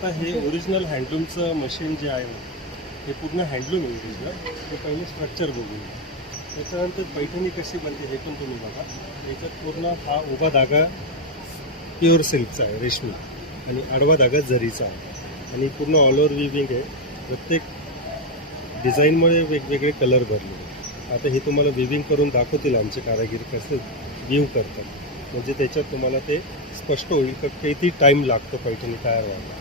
आता हे original हँडलूमचं machine जे आहे ना, हे पूर्ण हँडलूम आहे ओरिजिनल. ते पहिले स्ट्रक्चर बघून त्याच्यानंतर पैठणी कशी बनते हे पण तुम्ही बघा. याच्यात पूर्ण हा उभा धागा प्युअर सिल्कचा आहे, रेशमी, आणि आडवा धागा जरीचा आहे, आणि पूर्ण ऑल ओव्हर विविंग आहे. प्रत्येक डिझाईनमुळे वेगवेगळे कलर भरले. आता हे तुम्हाला विविंग करून दाखवतील आमचे कारागीर कसे व्ह्यू करतात, म्हणजे त्याच्यात तुम्हाला ते स्पष्ट होईल की किती टाईम लागतो पैठणी तयार व्हायला.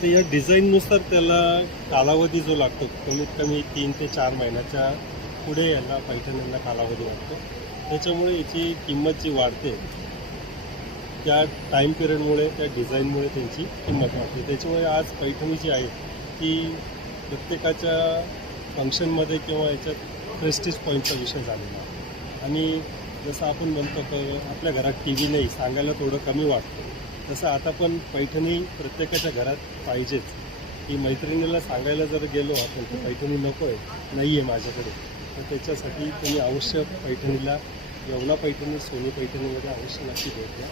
तर या डिझाईननुसार त्याला कालावधी जो लागतो कमीत कमी 3 ते 4 महिन्याच्या पुढे याला पैठण्यांना कालावधी लागतो. त्याच्यामुळे याची किंमत जी वाढते त्या टाईम पिरियडमुळे, त्या डिझाईनमुळे त्यांची किंमत वाढते. त्याच्यामुळे आज पैठणी जी आहे ती प्रत्येकाच्या फंक्शनमध्ये किंवा याच्यात प्रेस्टिज पॉईंटचा विषय झालेला आहे. आणि जसं आपण म्हणतो की आपल्या घरात टी व्ही नाही, सांगायला थोडं कमी वाटतं, तसं आता पण पैठणी प्रत्येकाच्या घरात पाहिजेच. की मैत्रिणीला सांगायला जर गेलो आपण की पैठणी नको आहे, नाही आहे माझ्याकडे, तर त्याच्यासाठी तुम्ही अवश्य पैठणीला, येवला पैठणी, सोनी पैठणीमध्ये अवश्य नक्की भेट द्या.